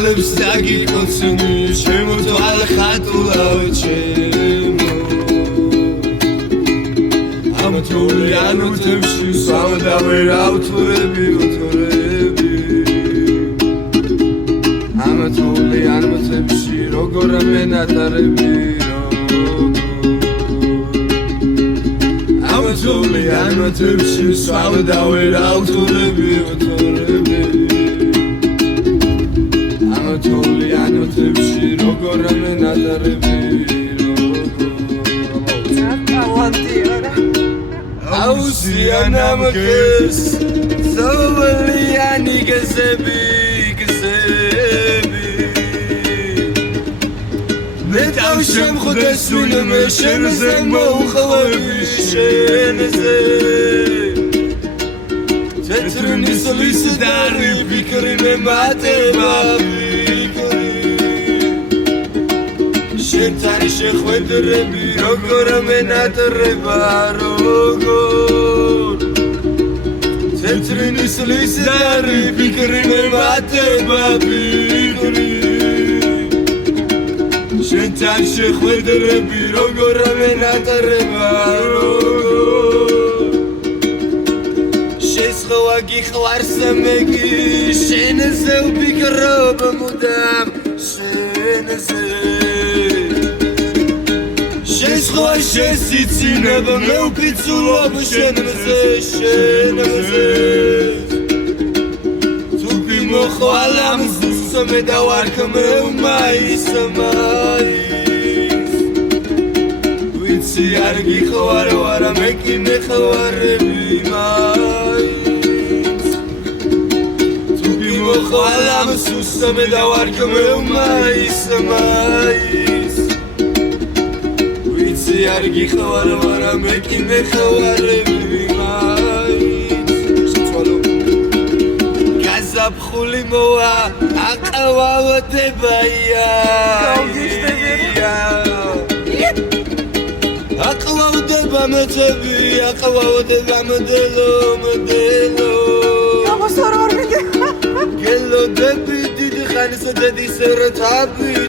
Tvalebs dagikonsumi შემოთვალ ხატულავ ჩემო ამ თოვლიან უთებში სვავდა ვერ ავთურები ამ თოვლიან უთებში როგორ მენატარები ამ თოვლიან უთებში სვავდა ვერ ავთურები თოვლიან უთებში როგორ მენატარები აუსიან ამქეს ზოვლიანი გზები მე დავშემხვდეს ვინმე შენზე მოუყვები შენზე თეთრი ნისლის დარი ფიქრი მე მატება შენთან შეხვედრები როგორ მენატრება როგორ თეთრი ნისლის დარი ფიქრი მე მატება ფიქრი შენთან შეხვედრები როგორ მენატრება როგორ შეცხვა გიყვარს მეგი შენზე ვფიქრობ მუდამ შენზე შეცხვა შესიცინებ მე ვფიცულობ შენზე თუკი მოხვალ ამ ზუსტ მე დავარქმე მაის ვიცი არ გიყვარ ვარა მე კი მეხვარები მაის თუკი მოხვალ ამ ზუსტ მე დავარქმე მაის არ გიხვარ ვარა მე კი მეხვარები მაინც გაზაფხული მოვა აყვავდებია აყვავდება მეთები აყვავდება მდელო გელოდები დიდი ხანის დედის რთაბი